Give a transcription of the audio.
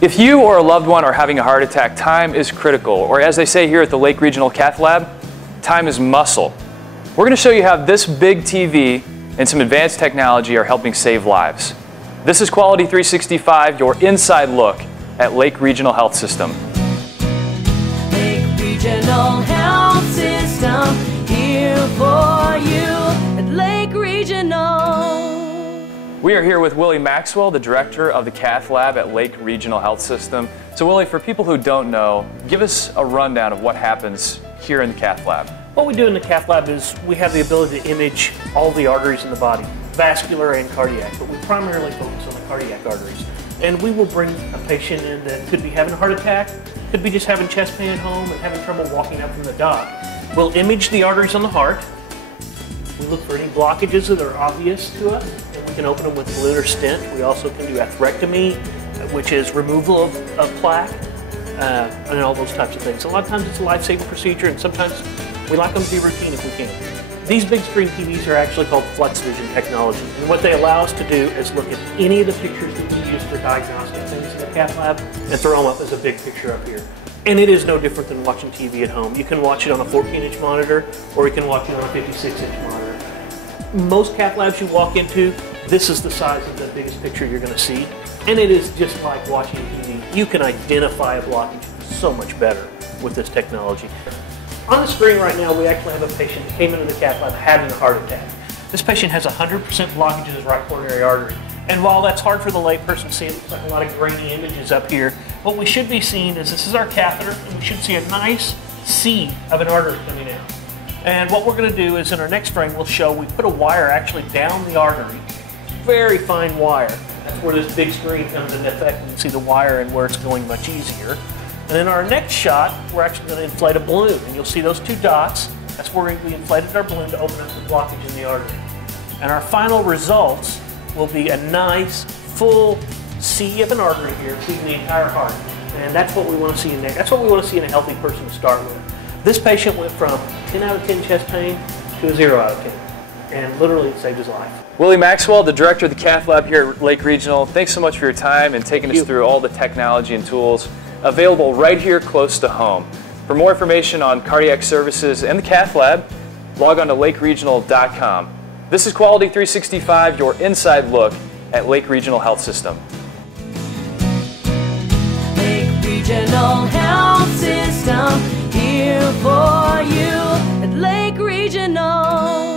If you or a loved one are having a heart attack, time is critical, or as they say here at the Lake Regional Cath Lab, time is muscle. We're going to show you how this big TV and some advanced technology are helping save lives. This is Quality 365, your inside look at Lake Regional Health System. Lake Regional Health System, here for you at Lake Regional. We are here with Willie Maxwell, the director of the Cath Lab at Lake Regional Health System. So Willie, for people who don't know, give us a rundown of what happens here in the Cath Lab. What we do in the Cath Lab is we have the ability to image all the arteries in the body, vascular and cardiac, but we primarily focus on the cardiac arteries. And we will bring a patient in that could be having a heart attack, could be just having chest pain at home and having trouble walking up from the dock. We'll image the arteries on the heart. We look for any blockages that are obvious to us, and we can open them with balloon or stent. We also can do atherectomy, which is removal of plaque, and all those types of things. A lot of times it's a life-saving procedure, and sometimes we like them to be routine if we can. These big screen TVs are actually called FlexVision technology, and what they allow us to do is look at any of the pictures that we use for diagnostic things in the Cath Lab and throw them up as a big picture up here. And it is no different than watching TV at home. You can watch it on a 14-inch monitor, or you can watch it on a 56-inch monitor. Most cath labs you walk into, this is the size of the biggest picture you're going to see. And it is just like watching TV. You can identify a blockage so much better with this technology. On the screen right now, we actually have a patient that came into the cath lab having a heart attack. This patient has 100% blockage in his right coronary artery. And while that's hard for the layperson to see, it looks like a lot of grainy images up here. What we should be seeing is this is our catheter, and we should see a nice C of an artery coming out. And what we're going to do is in our next frame, we'll show we put a wire actually down the artery, very fine wire. That's where this big screen comes into effect. You can see the wire and where it's going much easier. And in our next shot, we're actually going to inflate a balloon, and you'll see those two dots. That's where we inflated our balloon to open up the blockage in the artery. And our final results will be a nice full C of an artery here, feeding the entire heart. And that's what we want to see in there. That's what we want to see in a healthy person to start with. This patient went from 10 out of 10 chest pain to a 0 out of 10. And literally it saved his life. Willie Maxwell, the director of the Cath Lab here at Lake Regional, thanks so much for your time and taking us through all the technology and tools available right here close to home. For more information on cardiac services and the Cath Lab, log on to lakeregional.com. This is Quality 365, your inside look at Lake Regional Health System. Lake Regional Health System, here for you at Lake Regional.